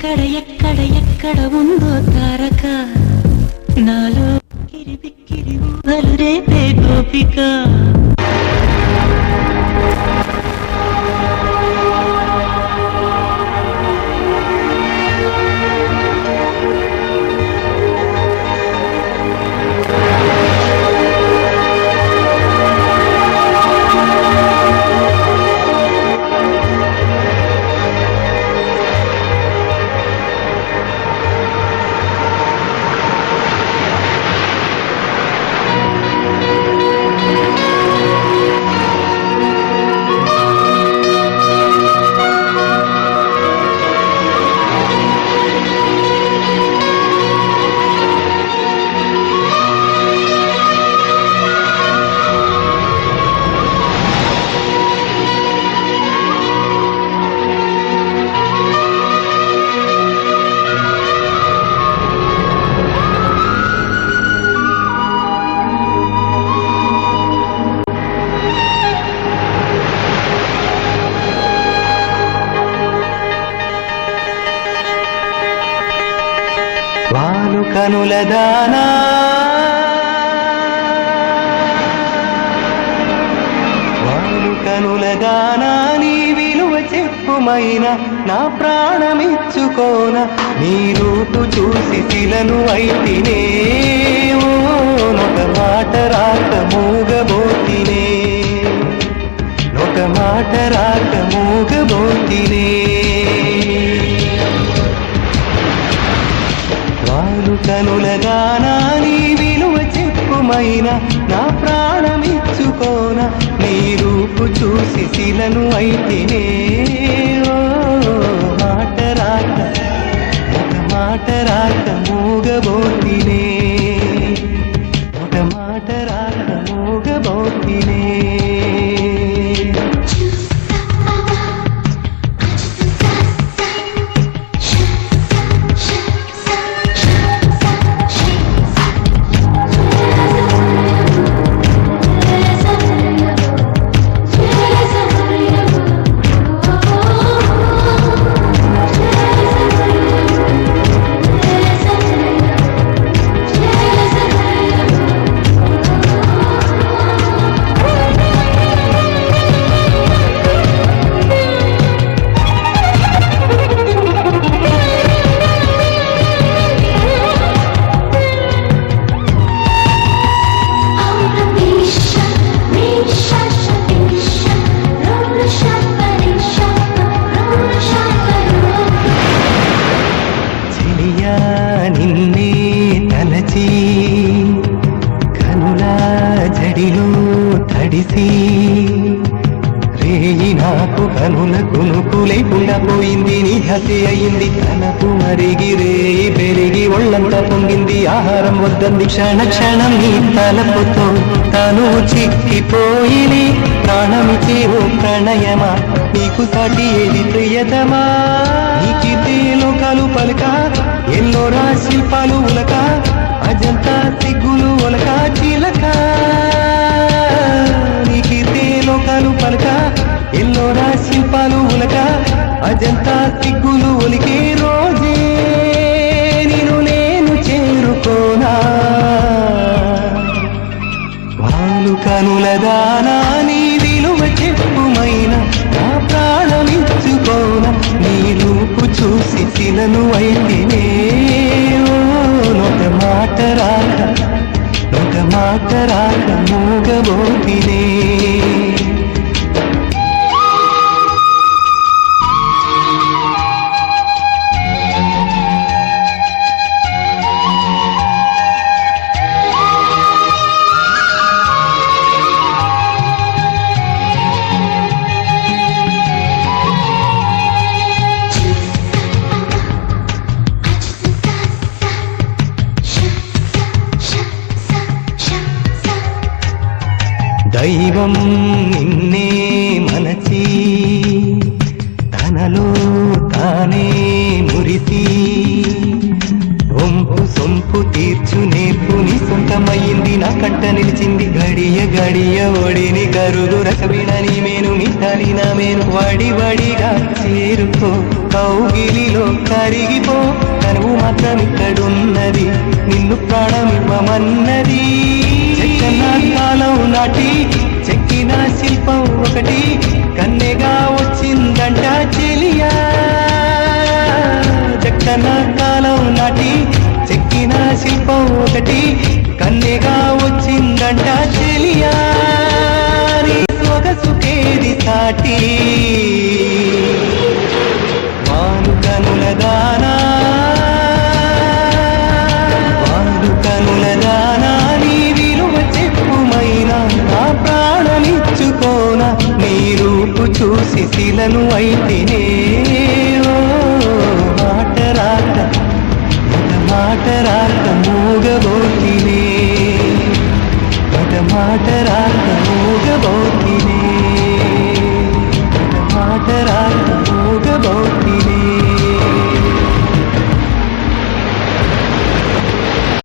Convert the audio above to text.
ఎక్కడ ఎక్కడ ఎక్కడ ఉందో తారక నాలో కిరిబిక్కిరి ఊహలు రేపే గోపిక వాలు కనుల దానా వాలు కనుల దానా నీ విలువ చెప్పుమైనా నా ప్రాణమిచ్చుకోన నీ రూపు చూసి శిలను అయితినే ఒక మాట రాక మూగబోతినే ఒక మాట రాక మూగబోతినే కనుల గానా నీ విలువ చెప్పుమైనా నా ప్రాణమిచ్చుకోన నీ రూపు చూసి శిలను అయితినే మాట రాక ఒక మాట రాక మూగబోతినే ఒక మాట రాక మూగబోతినే నిన్నే తలచి కనుల జడిలో తడిసి రేయి నాకు కనుల కునుకు లేకుండా పోయింది నీ హసి అయింది తనకు మరిగి రేయి పెరిగి ఒళ్ళంతా పొంగింది ఆహారం వద్దంది క్షణ క్షణం నీ తలపుతో తను చిక్కిపోయి ప్రాణమిచే ఓ ప్రణయమా నీకు సాటి ఏది ప్రియతమా నీకితే లోకాలు పలక ఎల్లోరా శిల్పాలు ఉలక అజంతా సిగ్గులు ఒలక చిలక నీకితే లోకాలు పలక ఎల్లోరా శిల్పాలు ఉలక అజంతా సిగ్గులు ఒలికే రోజే నేను నేను చేరుకోనా వాలు కనుల దానా నీ విలువ చెప్పుమైన నా ప్రాణమిచ్చుకోన నీ రూపు చూసి శిలను అయితినే ఒక మాట రాక మూగబోతినే దైవం నిన్నే మనచి తనలో తానే మురిసి వంపు సొంపు తీర్చు నేర్పు నీ సొంతమయ్యింది నా కంట నిలిచింది గడియ గడియ ఒడిని కరుగు రసవిణ నీ మేను మిఠాలి నా మేను వడి వడిగా చేరుకో కౌగిలిలో కరిగిపో కనువు మాత్రం ఇక్కడున్నది నిన్ను ప్రాణమివ్వమన్నది చెక్కన కాలం నాటి చెక్కిన శిల్పం ఒకటి కన్నెగా వచ్చిందంట చెలియా చెక్కన కాలం నాటి చెక్కిన శిల్పం ఒకటి కన్నెగా వచ్చిందంట చెలియా సొగసుకేది సాటి వానుకనుల దానా నీ విలువ చెప్పుమైనా నా ప్రాణమిచ్చుకోనా నీ రూపు చూసి శిలను అయితేనే